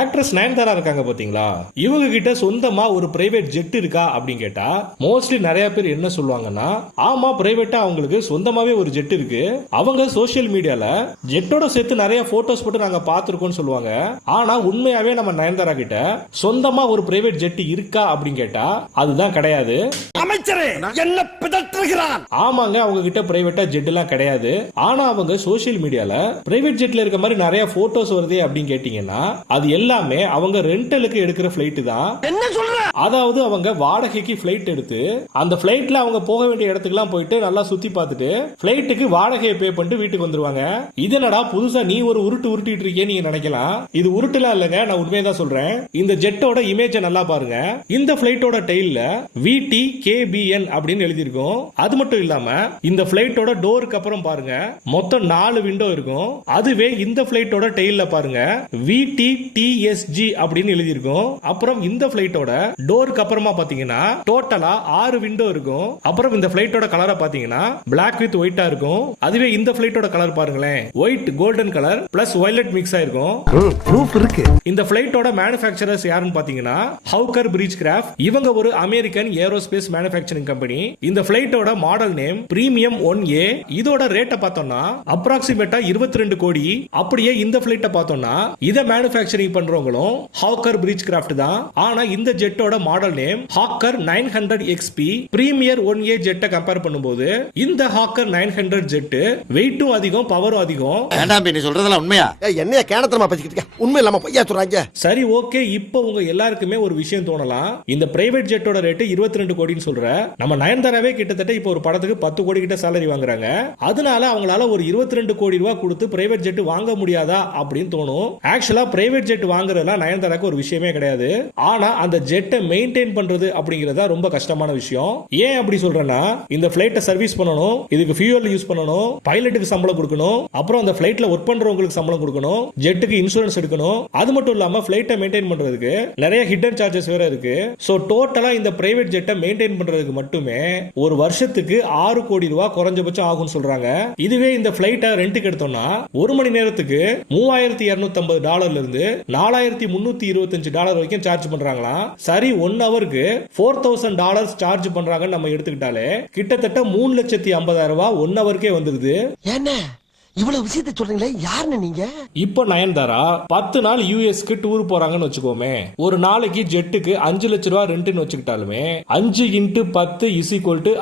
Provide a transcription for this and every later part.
Actress Nayanthara இருக்காங்க பாத்தீங்களா, இவங்க கிட்ட சொந்தமா ஒரு பிரைவேட் ஜெட் இருக்கா அப்படின்னு கேட்டா மோஸ்ட்லி நிறைய பேர் என்ன சொல்லுவாங்கன்னா, ஆமா பிரைவேட்டா அவங்களுக்கு சொந்தமாவே ஒரு ஜெட் இருக்கு, அவங்க சோசியல் மீடியால ஜெட்டோட சேர்த்து நிறைய போட்டோஸ் போட்டு நாங்க பாத்துருக்கோம்னு சொல்லுவாங்க. ஆனா உண்மையாவே நம்ம நயன்தாரா கிட்ட சொந்தமா ஒரு பிரைவேட் ஜெட் இருக்கா அப்படின்னு கேட்டா அதுதான் கிடையாது. அமைச்சரே என்ன பிதற்றுகிறான்? ஆமாங்க, அவங்க கிட்ட பிரைவேட்டா ஜெட் எல்லாம் கிடையாது. ஆனா அவங்க சோசியல் மீடியால பிரைவேட் ஜெட்ல இருக்க மாதிரி நிறைய போட்டோஸ் வருதே அப்படின்னு கேட்டீங்கன்னா அது எல்லாமே அவங்க ரெண்டலுக்கு எடுக்கிற பிளைட் தான். என்ன சொல்ற? அதாவது அவங்க வாடகைக்கு பிளைட் எடுத்து அந்த பிளைட்ல அவங்க போக வேண்டிய இடத்துக்குலாம் போயிட்டு நல்லா சுத்தி பார்த்துட்டு பிளைட்டுக்கு வாடகையை பே பண்ணிட்டு வீட்டுக்கு வந்துருவாங்க. இதனடா புதுசா நீ ஒரு உருட்டு உருட்டிட்டு இருக்கே நீங்க நினைக்கலாம். இது உருட்டுலாம் இல்லங்க, நான் உண்மையதான் சொல்றேன். இந்த ஜெட்டோட இமேஜ் நல்லா பாருங்க. இந்த பிளைட்டோட டெயில்ல VT KBN அப்படின்னு எழுதியிருக்கும். அது மட்டும் இல்லாம இந்த பிளைட்டோட டோருக்கு அப்புறம் பாருங்க மொத்தம் 4 விண்டோ இருக்கும். அதுவே இந்த பிளைட்டோட டெயில்ல பாருங்க VT TSG அப்படின்னு எழுதியிருக்கும். அப்புறம் இந்த பிளைட்டோட டோருக்கு அப்புறமா பாத்தீங்கன்னா டோட்டலா 6 விண்டோ இருக்கும். அப்புறம் இந்த பிளைட்டோட கலரை பாத்தீங்கன்னா பிளாக் வித் ஒயிட்டா இருக்கும். அதுவே இந்த பிளைட்டோட கலர் பாருங்களேன், white golden colour plus violet mix ஆயிருக்கும். ப்ரூஃப் இருக்கு. இந்த பிளைட்டோட மேனுஃபேக்சரர்ஸ் யாருன்னு பாத்தீங்கன்னா ஹவுக்கர் பிரிட்ஜ் கிராஃப்ட். இவங்க ஒரு அமெரிக்கன் ஏரோஸ்பேஸ் மேனுஃபேக்சரிங் கம்பெனி. இந்த பிளைட்டோட மாடல் நேம் பிரீமியம் 1A. இதோட ரேட்டை பார்த்தோம்னா அப்ராக்சிமேட்டா 22 கோடி. அப்படியே இந்த பிளைட்டை பார்த்தோம்னா இத மேனுஃபேக்சரிங் பண்றவங்களும் ஹாக்கர் பிரிட்ஜ் கிராஃப்ட் தான். ஆனா இந்த ஜெட்டோட model name Hawker 900 XP. Premier 1A ஜெட்டை கம்பேர் பண்ணும்போது இந்த ஹாக்கர் 900 ஜெட் வெயிட்டும் அதிகம், பவரும் அதிகம். வேண்டாம் நீ சொல்றதெல்லாம் உண்மையா? என்னைய கேனத்தனமா பேசிக்கிட்டு உண்மை இல்லாம பொய்யா சொல்றாங்க. சரி ஓகே, இப்போ உங்க எல்லாருக்குமே ஒரு விஷயம் தோணலாம், இந்த பிரைவேட் ஜெட்டோட ரேட் 22 கோடின்னு சொல்ற நம்ம நயன்தாராவே கிட்டத்தட்ட இப்போ ஒரு படத்துக்கு 10 கோடி கிட்ட சேலரி வாங்குறாங்க. அதனால அவங்களால ஒரு 22 கோடி ரூபாய் கொடுத்து பிரைவேட் ஜெட் வாங்க முடியாதா அப்படின்னு தோணும். ஆக்சுவலா பிரைவேட் ஜெட் வாங்குறதுலாம் நயன்தாராக்கு ஒரு விஷயமே கிடையாது. ஆனா அந்த ஜெட்டை மெயின்டைன் பண்றது அப்படிங்கறத ரொம்ப கஷ்டமான விஷயம். ஏன் அப்படி சொல்றேன்னா, இந்த பிளைட்டை சர்வீஸ் பண்ணணும், இதுக்கு ஃபியூயல் யூஸ் பண்ணணும், பைலட்டுக்கு சம்பளம் கொடுக்கணும், அப்புறம் அந்த பிளைட்ல ஒர்க் பண்றவங்களுக்கு சம்பளம் கொடுக்கணும், ஜெட்டுக்கு இன்சூரன்ஸ் எடுக்கணும். அது மட்டும் இல்லாம பிளைட்டை மெயின்டைன் பண்றதுக்கு நிறைய ஹிடன் சார்ஜஸ் வேற இருக்கு. சோ டோட்டலா இந்த பிரைவேட் ஜெட்டை மெயின்டைன் பண்றதுக்கு மட்டுமே ஒரு வருஷத்துக்கு 6 கோடி ரூபாய் குறைஞ்சபட்சம் ஆகும் சொல்றாங்க. இதுவே இந்த பிளைட்டை ரெண்டுக்கு எடுத்தோம்னா ஒரு மணி நேரத்துக்கு $3250 இருந்து $4325 வரைக்கும் சார்ஜ் பண்றாங்களாம். சரி, 1 ஹவருக்கு $4000 சார்ஜ் பண்றாங்கன்னு நம்ம எடுத்துக்கிட்டாலே கிட்டத்தட்ட 3,50,000 ரூபாய் 1 ஹவருக்கே வந்துருது. என்ன இவ்வளவு விஷயத்தை சொல்றீங்களே, யாருன்னு நீங்க? இப்போ நயன்தாரா 10 நாள் யூஎஸ்க்கு டூர் போறாங்கன்னு வச்சுக்கோமே, ஒரு நாளைக்கு ஜெட்டுக்கு 5 லட்சம் ரூபாய் ரெண்ட்னு வச்சுக்கிட்டாலுமே 5 × 10 =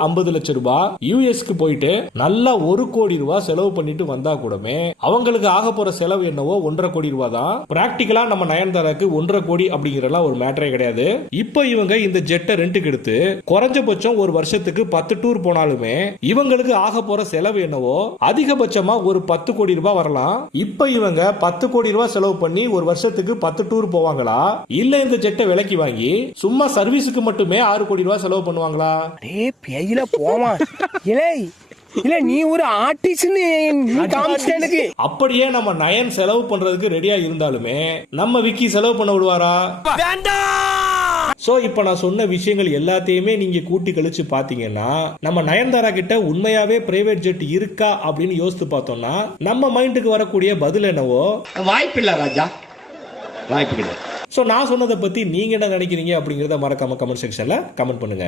50 லட்சம் ரூபாய் யூஎஸ்க்கு போயிட்டு நல்லா 1 கோடி ரூபாய் செலவு பண்ணிட்டு வந்தா கூடமே அவங்களுக்கு ஆக போற செலவு என்னவோ 1.5 கோடி ரூபாய் தான். பிராக்டிகலா நம்ம நயன்தாராக்கு 1.5 கோடி அப்படிங்கறதெல்லாம் ஒரு மேட்டரே கிடையாது. இப்போ இவங்க இந்த ஜெட்டை ரெண்டுக்கு எடுத்து குறைஞ்சபட்சம் ஒரு வருஷத்துக்கு 10 டூர் போனாலுமே இவங்களுக்கு ஆக போற செலவு என்னவோ அதிகபட்சமா ஒரு 10 கோடி ரூபாய் வரலாம். இப்ப இவங்க 10 கோடி ரூபாய் செலவு பண்ணி ஒரு வருஷத்துக்கு 10 டூர் போவாங்களா, இல்ல இந்த ஜெட்டை விலைக்கு வாங்கி சும்மா சர்வீஸுக்கு மட்டுமே 6 கோடி ரூபாய் செலவு பண்ணுவாங்களா? அரே பேயில போமா இல்ல நீ ஒரு ஆர்டிஸ்ட். அப்படியே நம்ம நயன் செலவு பண்றதுக்கு ரெடியா இருந்தாலுமே நம்ம விக்கி செலவு பண்ண விடுவாரா? சோ இப்ப நான் சொன்ன விஷயங்கள் எல்லாத்தையுமே நீங்க கூட்டி கழிச்சு பாத்தீங்கன்னா நம்ம நயன்தாரா கிட்ட உண்மையாவே பிரைவேட் ஜெட் இருக்கா அப்படின்னு யோசித்து பார்த்தோம்னா நம்ம மைண்டுக்கு வரக்கூடிய பதில் என்னவோ வாய்ப்பில்லை ராஜா, வாய்ப்பு கிடையாது. சோ நான் சொன்னதை பத்தி நீங்க என்ன நினைக்கிறீங்க அப்படிங்கறத மறக்காம கமெண்ட் செக்ஷன்ல கமெண்ட் பண்ணுங்க.